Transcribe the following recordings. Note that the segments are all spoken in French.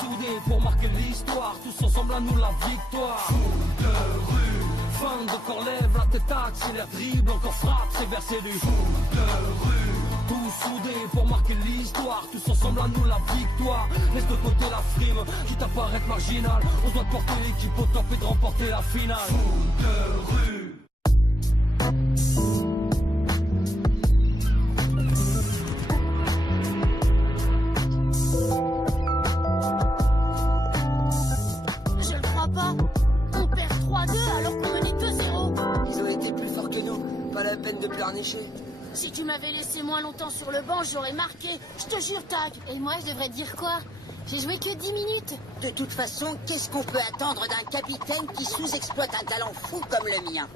soudés pour marquer l'histoire, tous ensemble à nous la victoire. Foot de rue, fin encore lève la tête, accélère, dribble, encore frappe, c'est versé du foot de rue. Tous soudés pour marquer l'histoire, tous ensemble à nous la victoire. Laisse de côté la frime, quitte à paraître marginal, on doit porter l'équipe au top et de remporter la finale. Foot de rue. De pleurnicher. Si tu m'avais laissé moins longtemps sur le banc, j'aurais marqué. Je te jure, Tag. Et moi, je devrais dire quoi? J'ai joué que 10 minutes. De toute façon, qu'est-ce qu'on peut attendre d'un capitaine qui sous-exploite un talent fou comme le mien?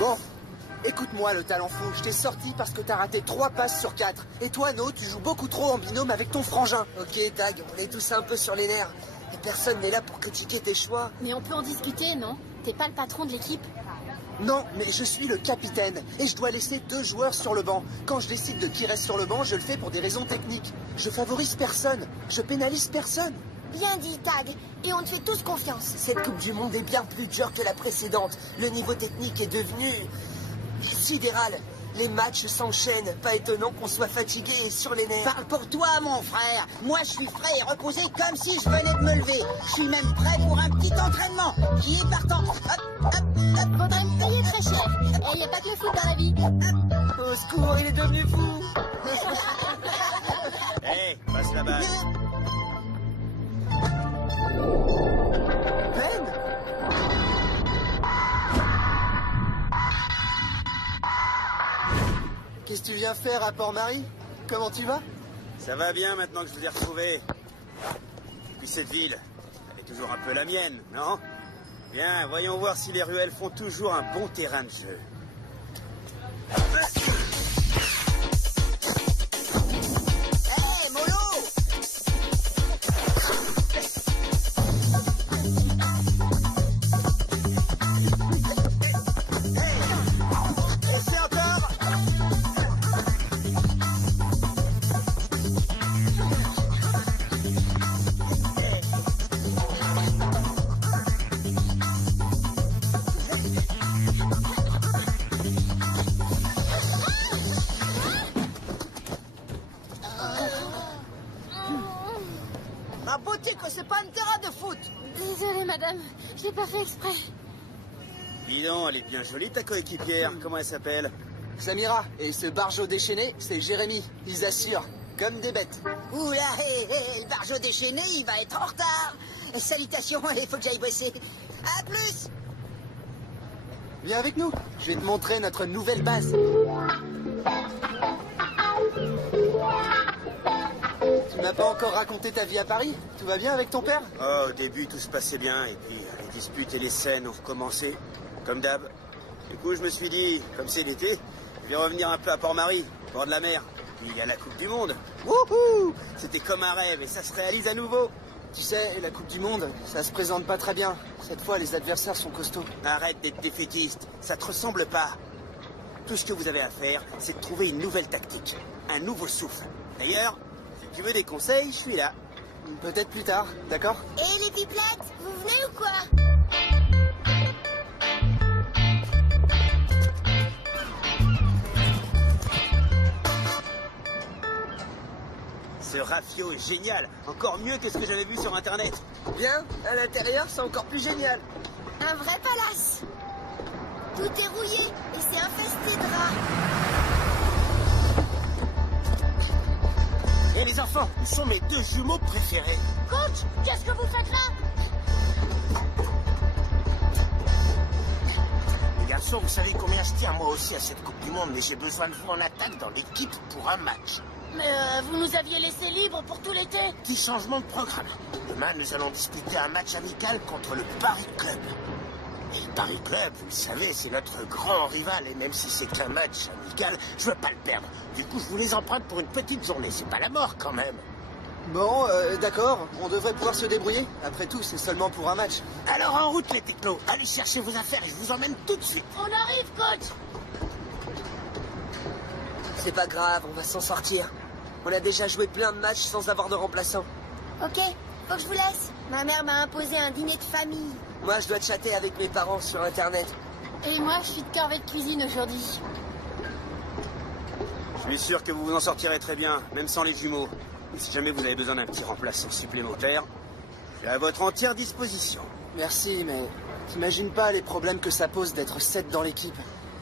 Bon, écoute-moi le talent fou. Je t'ai sorti parce que t'as raté 3 passes sur 4. Et toi, No, tu joues beaucoup trop en binôme avec ton frangin. Ok, Tag, on est tous un peu sur les nerfs. Et personne n'est là pour critiquer tes choix. Mais on peut en discuter, non? T'es pas le patron de l'équipe? Non, mais je suis le capitaine et je dois laisser 2 joueurs sur le banc. Quand je décide de qui reste sur le banc, je le fais pour des raisons techniques. Je favorise personne, je pénalise personne. Bien dit, Tag. Et on te fait tous confiance. Cette Coupe du Monde est bien plus dure que la précédente. Le niveau technique est devenu sidéral. Les matchs s'enchaînent. Pas étonnant qu'on soit fatigué et sur les nerfs. Parle pour toi, mon frère. Moi, je suis frais et reposé comme si je venais de me lever. Je suis même prêt pour un petit entraînement. Qui est partant? Hop, hop, hop. Faudrait me payer très cher. Et il n'y a pas que le foot dans la vie. Au secours, il est devenu fou. Hé, passe la balle. Ben ? Qu'est-ce que tu viens faire à Port-Marie? Comment tu vas? Ça va bien maintenant que je vous ai retrouvé. Puis cette ville, elle est toujours un peu la mienne, non? Bien, voyons voir si les ruelles font toujours un bon terrain de jeu. Hé, mollo! Essaie encore. Ma beauté que c'est pas un terrain de foot! Désolée, madame. Je l'ai pas fait exprès. Dis donc, elle est bien jolie ta coéquipière. Comment elle s'appelle? Samira et ce barjot déchaîné, c'est Jérémy. Ils assurent, comme des bêtes. Oula, hé, hé, le barjot déchaîné, il va être en retard! Salutations, il faut que j'aille bosser. À plus! Viens avec nous, je vais te montrer notre nouvelle base. Tu m'as pas encore raconté ta vie à Paris? Tout va bien avec ton père? Oh, au début, tout se passait bien, et puis les disputes et les scènes ont recommencé, comme d'hab. Du coup, je me suis dit, comme c'est l'été, je vais revenir un peu à Port-Marie, au bord de la mer. Puis il y a la Coupe du Monde. Wouhou! C'était comme un rêve, et ça se réalise à nouveau. Tu sais, la Coupe du Monde, ça se présente pas très bien. Cette fois, les adversaires sont costauds. Arrête d'être défaitiste, ça te ressemble pas. Tout ce que vous avez à faire, c'est de trouver une nouvelle tactique, un nouveau souffle. D'ailleurs, si tu veux des conseils, je suis là. Peut-être plus tard, d'accord? Et les pipelettes, vous venez ou quoi? Ce rafio est génial, encore mieux que ce que j'avais vu sur Internet. Bien, à l'intérieur, c'est encore plus génial. Un vrai palace. Tout est rouillé et c'est infesté de rats. Et les enfants, ils sont mes 2 jumeaux préférés. Coach, qu'est-ce que vous faites là? Les garçons, vous savez combien je tiens moi aussi à cette Coupe du Monde, mais j'ai besoin de vous en attaque dans l'équipe pour un match. Mais vous nous aviez laissé libre pour tout l'été. Petit changement de programme. Demain, nous allons disputer un match amical contre le Paris Club. Et le Paris Club, vous le savez, c'est notre grand rival. Et même si c'est qu'un match amical, je veux pas le perdre. Du coup, je vous les emprunte pour une petite journée. C'est pas la mort, quand même. Bon, d'accord, on devrait pouvoir se débrouiller. Après tout, c'est seulement pour un match. Alors, en route, les technos. Allez chercher vos affaires et je vous emmène tout de suite. On arrive, coach. C'est pas grave, on va s'en sortir. On a déjà joué plein de matchs sans avoir de remplaçant. Ok, faut que je vous laisse. Ma mère m'a imposé un dîner de famille. Moi, je dois chatter avec mes parents sur Internet. Et moi, je suis de corvée de cuisine aujourd'hui. Je suis sûr que vous vous en sortirez très bien, même sans les jumeaux. Et si jamais vous avez besoin d'un petit remplaçant supplémentaire, je suis à votre entière disposition. Merci, mais t'imagines pas les problèmes que ça pose d'être 7 dans l'équipe.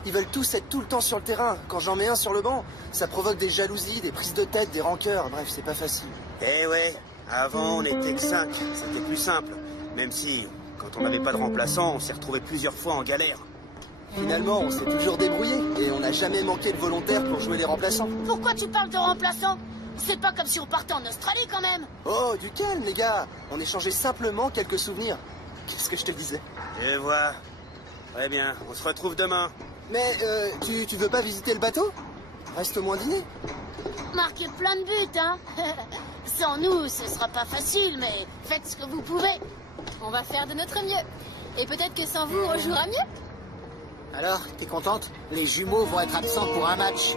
Ils veulent tous être tout le temps sur le terrain. Quand j'en mets un sur le banc, ça provoque des jalousies, des prises de tête, des rancœurs. Bref, c'est pas facile. Eh ouais, avant on était que 5, c'était plus simple. Même si, quand on n'avait pas de remplaçant, on s'est retrouvé plusieurs fois en galère. Finalement, on s'est toujours débrouillé et on n'a jamais manqué de volontaires pour jouer les remplaçants. Pourquoi tu parles de remplaçant? C'est pas comme si on partait en Australie quand même. Oh, du calme, les gars. On échangeait simplement quelques souvenirs. Qu'est-ce que je te disais? Je vois. Très bien, on se retrouve demain. Mais tu veux pas visiter le bateau? Reste au moins dîner. Marquez plein de buts, hein. Sans nous, ce sera pas facile, mais faites ce que vous pouvez. On va faire de notre mieux. Et peut-être que sans vous, on jouera mieux. Alors, t'es contente? Les jumeaux vont être absents pour un match.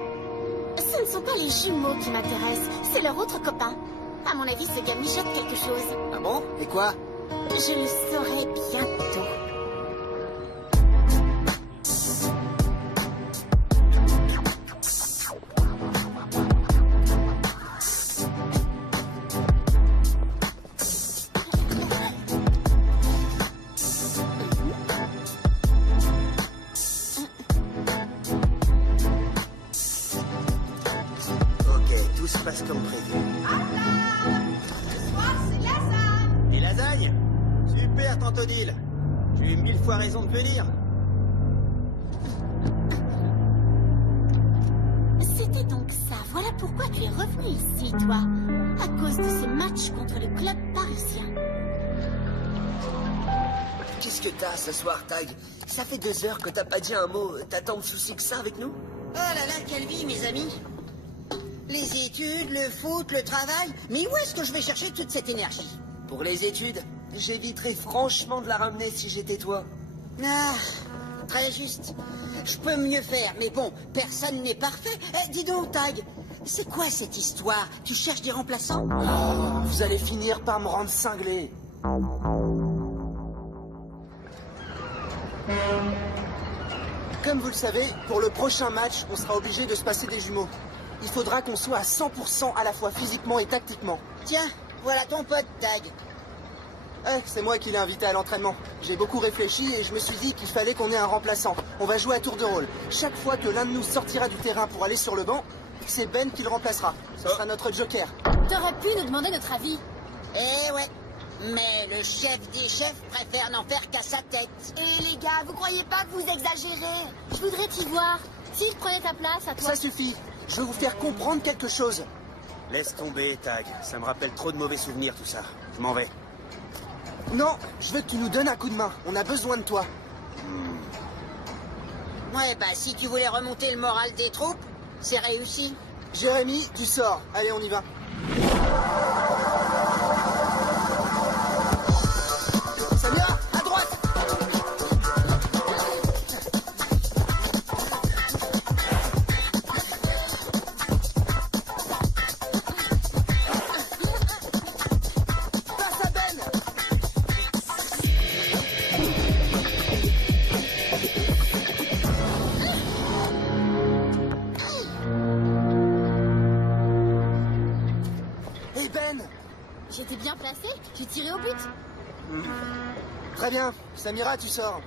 Ce ne sont pas les jumeaux qui m'intéressent, c'est leur autre copain. À mon avis, ce gars mijote quelque chose. Ah bon? Et quoi? Je le saurai bientôt. Ok, tout se passe comme prévu. Et lasagne? Super, tante Odile. J'ai eu 1000 fois raison de venir. C'était donc ça. Voilà pourquoi tu es revenu ici, toi. À cause de ce match contre le club parisien. Qu'est-ce que t'as ce soir, Tag? Ça fait 2 heures que t'as pas dit un mot. T'as tant de soucis que ça avec nous? Oh là là, quelle vie, mes amis! Les études, le foot, le travail. Mais où est-ce que je vais chercher toute cette énergie? Pour les études, j'éviterais franchement de la ramener si j'étais toi. Ah, très juste. Je peux mieux faire, mais bon, personne n'est parfait. Eh, dis donc, Tag, c'est quoi cette histoire? Tu cherches des remplaçants? Oh, vous allez finir par me rendre cinglé. Comme vous le savez, pour le prochain match, on sera obligé de se passer des jumeaux. Il faudra qu'on soit à 100% à la fois physiquement et tactiquement. Tiens, voilà ton pote, Tag. C'est moi qui l'ai invité à l'entraînement. J'ai beaucoup réfléchi et je me suis dit qu'il fallait qu'on ait un remplaçant. On va jouer à tour de rôle. Chaque fois que l'un de nous sortira du terrain pour aller sur le banc, c'est Ben qui le remplacera. Ce sera notre joker. T'aurais pu nous demander notre avis. Eh ouais, mais le chef des chefs préfère n'en faire qu'à sa tête. Et les gars, vous croyez pas que vous exagérez? Je voudrais t'y voir. Si je prenais ta place, à toi... Ça suffit. Je veux vous faire comprendre quelque chose. Laisse tomber, Tag. Ça me rappelle trop de mauvais souvenirs, tout ça. Je m'en vais. Non, je veux que tu nous donnes un coup de main. On a besoin de toi. Ouais, bah si tu voulais remonter le moral des troupes, c'est réussi. Jérémy, tu sors. Allez, on y va. Samira, à droite. Passe à Ben. Hey Ben. J'étais bien placé, j'ai tiré au but. Très bien. Samira, tu sors.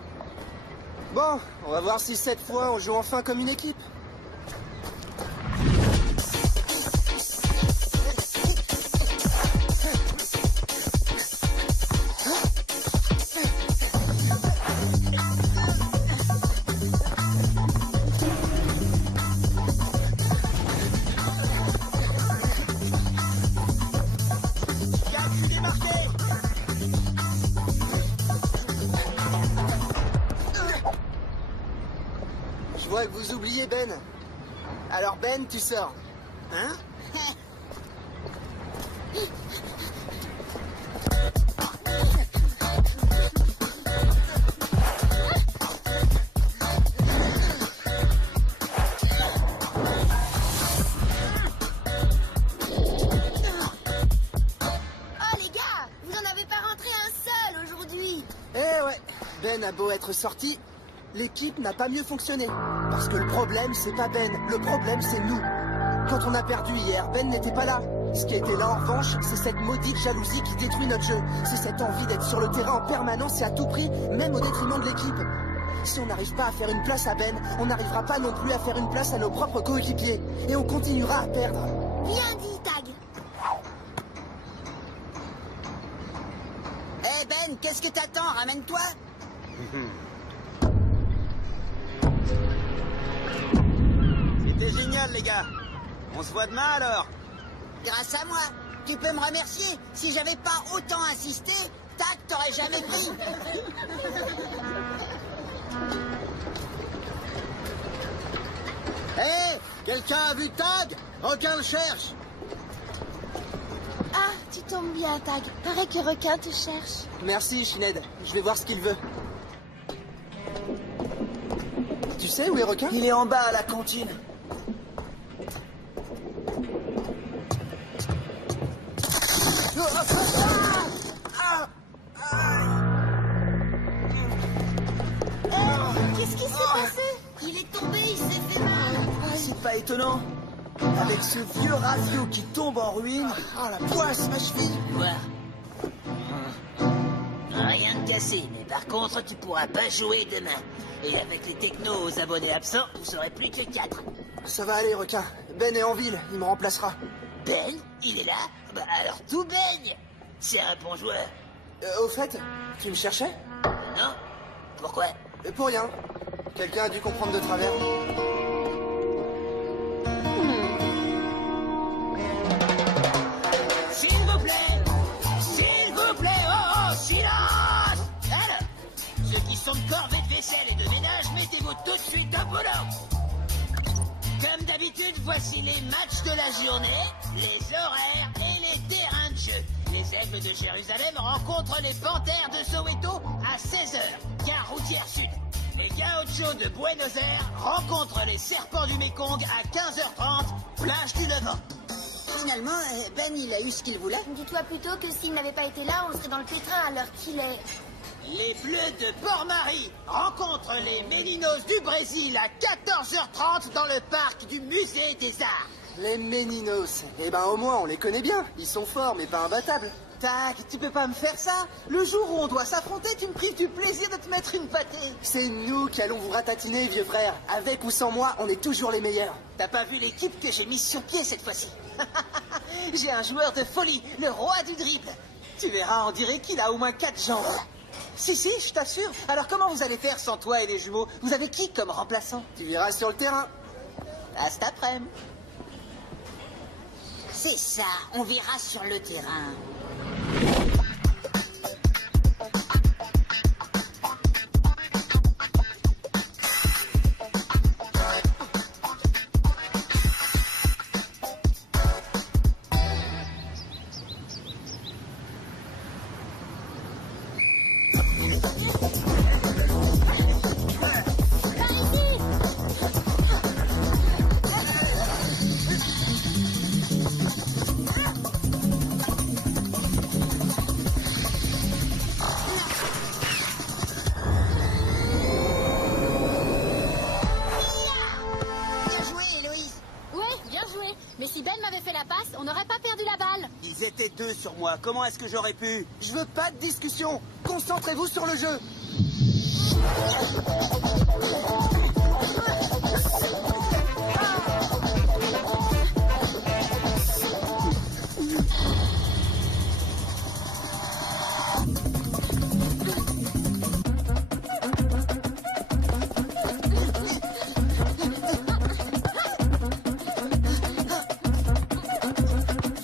Bon, on va voir si cette fois on joue enfin comme une équipe. Je vois que vous oubliez Ben. Alors Ben, tu sors. Hein? a beau être sorti, l'équipe n'a pas mieux fonctionné. Parce que le problème, c'est pas Ben, le problème, c'est nous. Quand on a perdu hier, Ben n'était pas là. Ce qui était là, en revanche, c'est cette maudite jalousie qui détruit notre jeu. C'est cette envie d'être sur le terrain en permanence et à tout prix, même au détriment de l'équipe. Si on n'arrive pas à faire une place à Ben, on n'arrivera pas non plus à faire une place à nos propres coéquipiers. Et on continuera à perdre. Bien dit, Tag. Eh Ben, qu'est-ce que t'attends? Ramène-toi. C'était génial, les gars. On se voit demain, alors. Grâce à moi. Tu peux me remercier. Si j'avais pas autant insisté, Tag t'aurais jamais pris. Hé, quelqu'un a vu Tag? Requin le cherche. Ah, tu tombes bien, Tag. Paraît que Requin te cherche. Merci, Shined. Je vais voir ce qu'il veut. Tu sais où est Requin? Il est en bas à la cantine. Qu'est-ce qui s'est passé? Il est tombé, il s'est fait mal. C'est pas étonnant. Avec ce vieux rafio qui tombe en ruine. Ah, la poisse, ma cheville. Quoi? Rien de cassé, mais par contre, tu pourras pas jouer demain. Et avec les technos aux abonnés absents, vous serez plus que 4. Ça va aller, Requin. Ben est en ville, il me remplacera. Ben? Il est là? Bah alors tout baigne! C'est un bon joueur. Au fait, tu me cherchais? Non? Pourquoi? Pour rien. Quelqu'un a dû comprendre de travers. S'il vous plaît! S'il vous plaît! Oh, silence! Alors, ceux qui sont de corvée de vaisselle et de ménage, mettez-vous tout de suite au boulot! Comme d'habitude, voici les matchs de la journée, les horaires et les terrains de jeu. Les Aigles de Jérusalem rencontrent les Panthères de Soweto à 16h, gare routière sud. Les Gauchos de Buenos Aires rencontrent les Serpents du Mékong à 15h30, plage du Levant. Finalement, Ben, il a eu ce qu'il voulait. Dis-toi plutôt que s'il n'avait pas été là, on serait dans le pétrin à l'heure qu'il est. Les Bleus de Port-Marie rencontrent les Meninos du Brésil à 14h30 dans le parc du Musée des Arts. Les Meninos. Eh ben, au moins, on les connaît bien. Ils sont forts, mais pas imbattables. Tac, tu peux pas me faire ça? Le jour où on doit s'affronter, tu me prives du plaisir de te mettre une pâtée. C'est nous qui allons vous ratatiner, vieux frère. Avec ou sans moi, on est toujours les meilleurs. T'as pas vu l'équipe que j'ai mise sur pied cette fois-ci? J'ai un joueur de folie, le roi du dribble. Tu verras, on dirait qu'il a au moins 4 jambes. Si, je t'assure. Alors comment vous allez faire sans toi et les jumeaux? Vous avez qui comme remplaçant? Tu verras sur le terrain. À cet après-midi. C'est ça, on verra sur le terrain. Mais si Ben m'avait fait la passe, on n'aurait pas perdu la balle. Ils étaient 2 sur moi. Comment est-ce que j'aurais pu? Je veux pas de discussion. Concentrez-vous sur le jeu.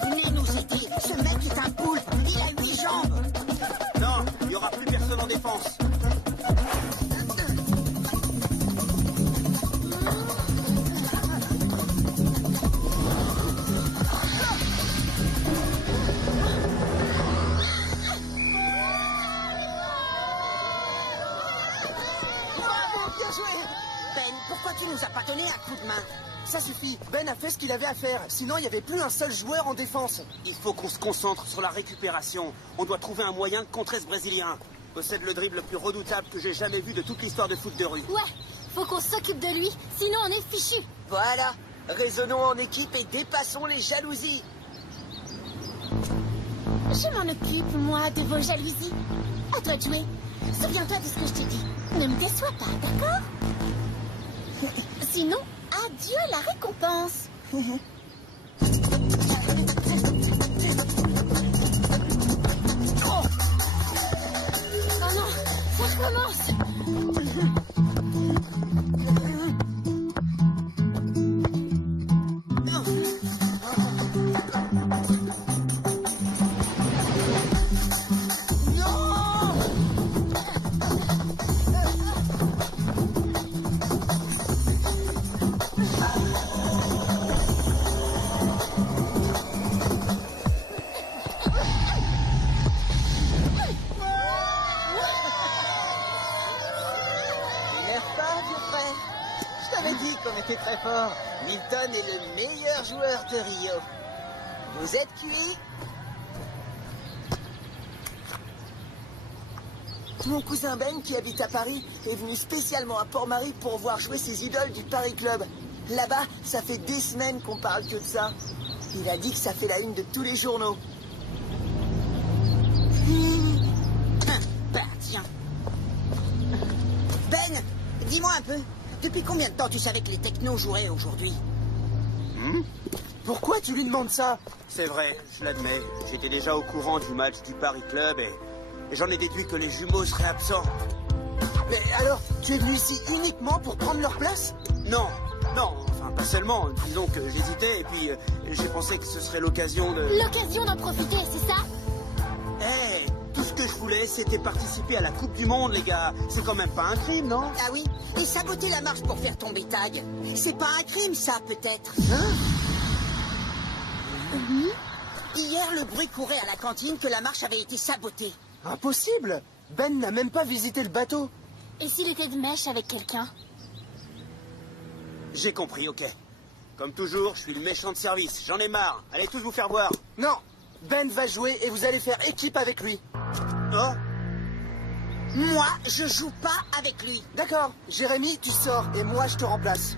Venez nous aider, ce mec est un poulpe, il a 8 jambes. Non, il y aura plus personne en défense. Bravo, bien joué. Ben, pourquoi tu nous as pas donné un coup de main? Ça suffit. Ben a fait ce qu'il avait à faire. Sinon, il n'y avait plus un seul joueur en défense. Il faut qu'on se concentre sur la récupération. On doit trouver un moyen de contrer ce Brésilien. possède le dribble le plus redoutable que j'ai jamais vu de toute l'histoire de foot de rue. Ouais, faut qu'on s'occupe de lui, sinon on est fichu. Voilà, raisonnons en équipe et dépassons les jalousies. Je m'en occupe, moi, de vos jalousies. À toi de jouer. Souviens-toi de ce que je t'ai dit. Ne me déçois pas, d'accord? Sinon, adieu la récompense. Oh non, ça recommence. T'énerve pas, vieux frère. Je t'avais dit qu'on était très fort. Milton est le meilleur joueur de Rio. Vous êtes cuits? Mon cousin Ben, qui habite à Paris, est venu spécialement à Port-Marie pour voir jouer ses idoles du Paris Club. Là-bas, ça fait des semaines qu'on parle que de ça. Il a dit que ça fait la une de tous les journaux. Bah, tiens. Ben, dis-moi un peu, depuis combien de temps tu savais que les technos joueraient aujourd'hui? Pourquoi tu lui demandes ça? C'est vrai, je l'admets. J'étais déjà au courant du match du Paris Club et j'en ai déduit que les jumeaux seraient absents. Mais alors, tu es venu ici uniquement pour prendre leur place? Non, enfin pas seulement. Disons que j'hésitais et puis j'ai pensé que ce serait l'occasion de... L'occasion d'en profiter, c'est ça? Tout ce que je voulais, c'était participer à la Coupe du Monde, les gars. C'est quand même pas un crime, non? Ah oui? Et saboter la marche pour faire tomber Tag, c'est pas un crime, ça, peut-être? Hier, le bruit courait à la cantine que la marche avait été sabotée. Impossible! Ben n'a même pas visité le bateau. Et s'il était de mèche avec quelqu'un? J'ai compris, ok. Comme toujours, je suis le méchant de service. J'en ai marre. Allez tous vous faire voir. Non! Ben va jouer et vous allez faire équipe avec lui. Oh? Moi, je joue pas avec lui. D'accord, Jérémy, tu sors et moi je te remplace.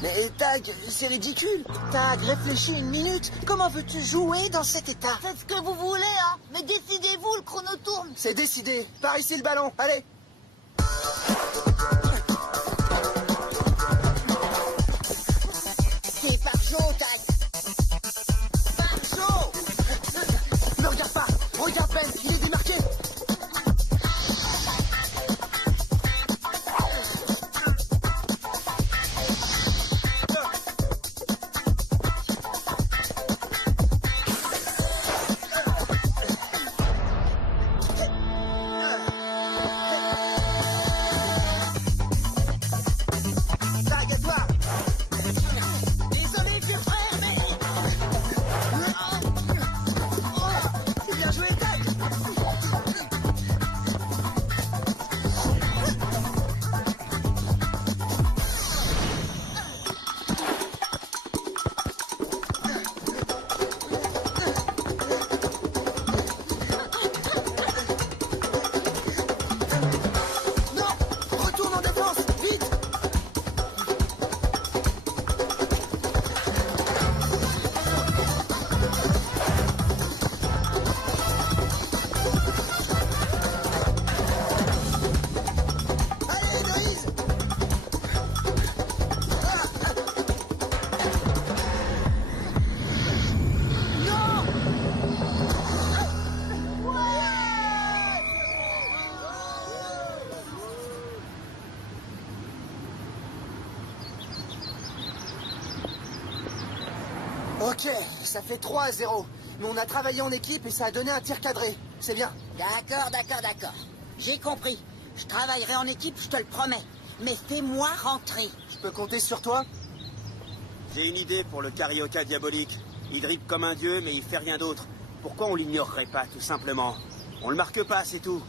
Mais Tag, c'est ridicule. Tag, réfléchis une minute. Comment veux-tu jouer dans cet état? Faites ce que vous voulez, hein. Mais décidez-vous, le chrono tourne. C'est décidé. Par ici le ballon, allez. C'est par Joe, Tag. Ne regarde pas. Regarde Ben, il est démarqué. Tag, à toi. Désolé, vieux frère, mais... Bien joué, Tag. Non, retourne en défense, vite. Allez, Héloïse. Ok, ça fait 3-0. Mais on a travaillé en équipe et ça a donné un tir cadré. C'est bien. D'accord. J'ai compris. Je travaillerai en équipe, je te le promets. Mais fais-moi rentrer. Je peux compter sur toi? J'ai une idée pour le Carioca diabolique. Il dribble comme un dieu, mais il fait rien d'autre. Pourquoi on l'ignorerait pas, tout simplement? On le marque pas, c'est tout.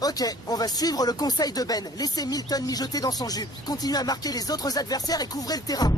Ok, on va suivre le conseil de Ben. Laissez Milton mijoter dans son jus. Continuez à marquer les autres adversaires et couvrez le terrain.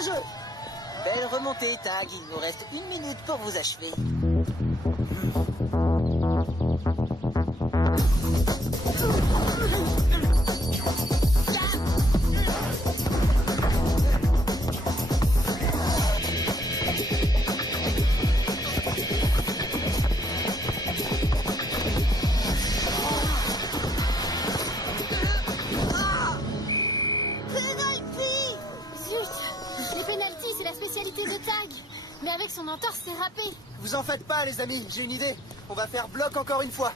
le jeu. Belle remontée, Tag. Il nous reste 1 minute pour vous achever. Zut! Les pénaltys, c'est la spécialité de Tag. Mais avec son entorse, c'est râpé. Vous en faites pas, les amis, j'ai une idée. On va faire bloc encore une fois.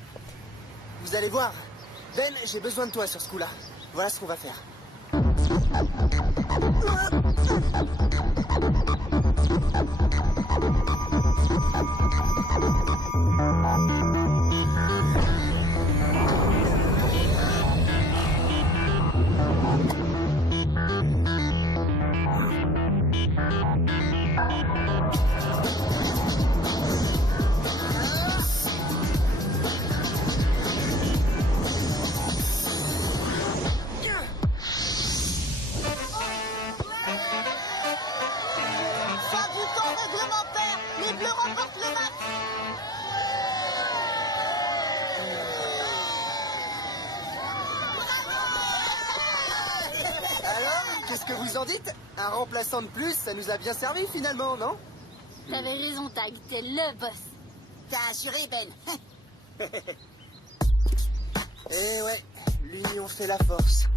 Vous allez voir. Ben, j'ai besoin de toi sur ce coup-là. Voilà ce qu'on va faire. Fin du temps réglementaire. Les Bleus remportent le match. Alors, qu'est-ce que vous en dites? Un remplaçant de plus, ça nous a bien servi finalement, non? T'avais raison, Tag. T'es le boss. T'as assuré, Ben. Eh ouais, l'union fait la force.